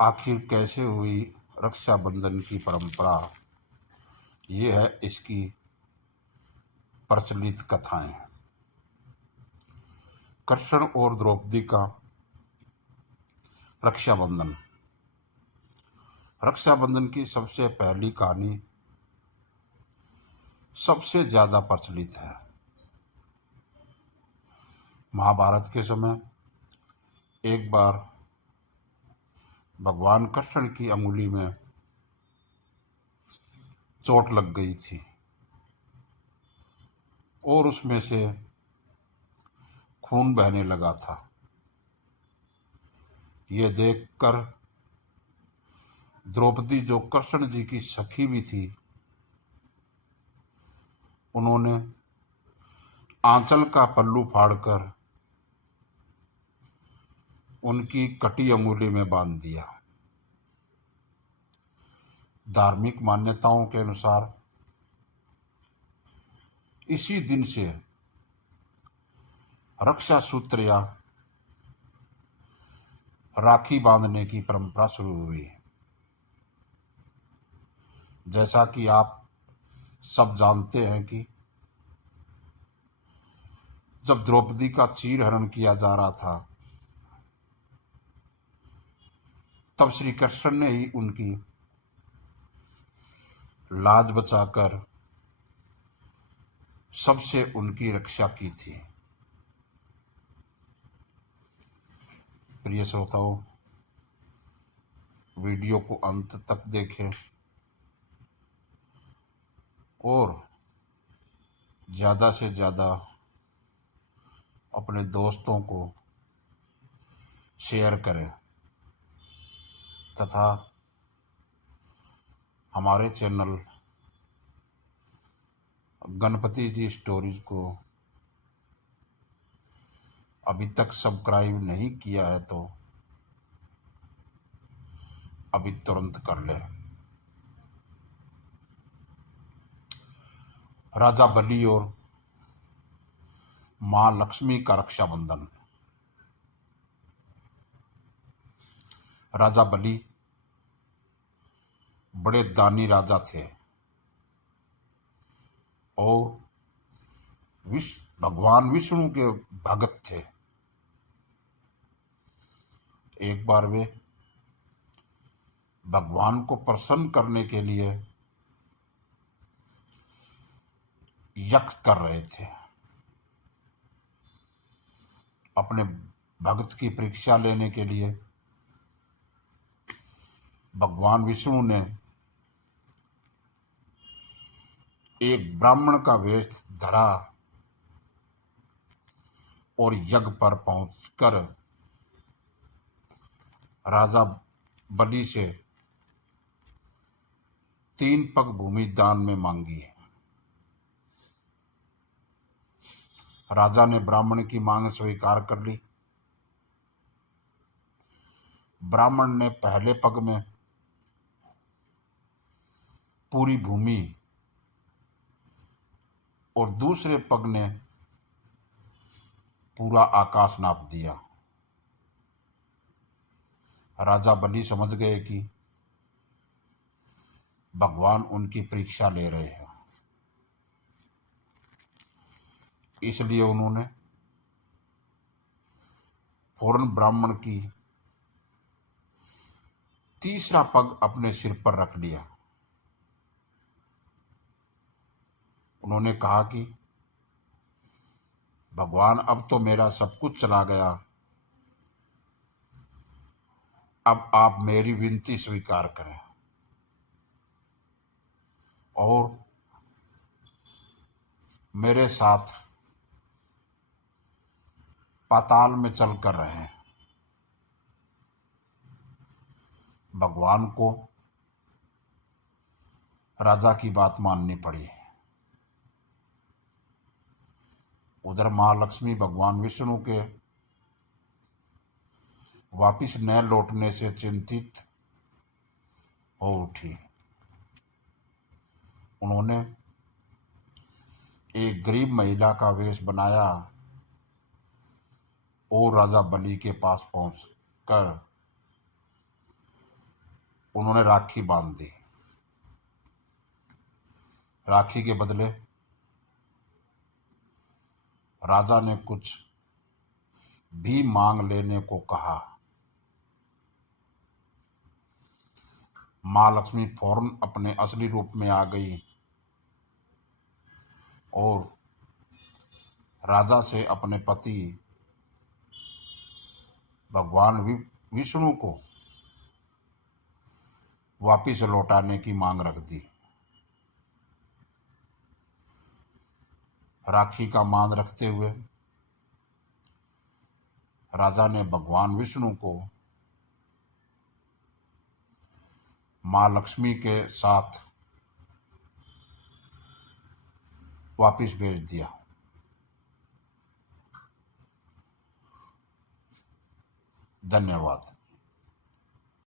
आखिर कैसे हुई रक्षाबंधन की परंपरा, ये है इसकी प्रचलित कथाएं। कृष्ण और द्रौपदी का रक्षाबंधन। रक्षाबंधन की सबसे पहली कहानी सबसे ज्यादा प्रचलित है। महाभारत के समय एक बार भगवान कृष्ण की अंगुली में चोट लग गई थी और उसमें से खून बहने लगा था। ये देखकर द्रौपदी, जो कृष्ण जी की सखी भी थी, उन्होंने आंचल का पल्लू फाड़कर उनकी कटी अंगुली में बांध दिया। धार्मिक मान्यताओं के अनुसार इसी दिन से रक्षा सूत्र या राखी बांधने की परंपरा शुरू हुई। जैसा कि आप सब जानते हैं कि जब द्रौपदी का चीर हरण किया जा रहा था, तब श्री कृष्ण ने ही उनकी लाज बचाकर सबसे उनकी रक्षा की थी। प्रिय श्रोताओं, वीडियो को अंत तक देखें और ज़्यादा से ज़्यादा अपने दोस्तों को शेयर करें तथा हमारे चैनल गणपति जी स्टोरीज को अभी तक सब्सक्राइब नहीं किया है तो अभी तुरंत कर ले। राजा बलि और मां लक्ष्मी का रक्षाबंधन। राजा बलि बड़े दानी राजा थे और भगवान विष्णु के भगत थे। एक बार वे भगवान को प्रसन्न करने के लिए यज्ञ कर रहे थे। अपने भगत की परीक्षा लेने के लिए भगवान विष्णु ने एक ब्राह्मण का वेश धरा और यज्ञ पर पहुंचकर राजा बलि से 3 पग भूमि दान में मांगी। राजा ने ब्राह्मण की मांग स्वीकार कर ली। ब्राह्मण ने पहले पग में पूरी भूमि और दूसरे पग ने पूरा आकाश नाप दिया। राजा बलि समझ गए कि भगवान उनकी परीक्षा ले रहे हैं, इसलिए उन्होंने फौरन ब्राह्मण की तीसरा पग अपने सिर पर रख लिया। उन्होंने कहा कि भगवान, अब तो मेरा सब कुछ चला गया, अब आप मेरी विनती स्वीकार करें और मेरे साथ पाताल में चल कर रहें। भगवान को राजा की बात माननी पड़ी। उधर महालक्ष्मी भगवान विष्णु के वापिस न लौटने से चिंतित हो उठी। उन्होंने एक गरीब महिला का वेश बनाया और राजा बलि के पास पहुंचकर उन्होंने राखी बांध दी। राखी के बदले राजा ने कुछ भी मांग लेने को कहा। माँ लक्ष्मी फौरन अपने असली रूप में आ गई और राजा से अपने पति भगवान विष्णु को वापिस लौटाने की मांग रख दी। राखी का मान रखते हुए राजा ने भगवान विष्णु को माँ लक्ष्मी के साथ वापिस भेज दिया। धन्यवाद।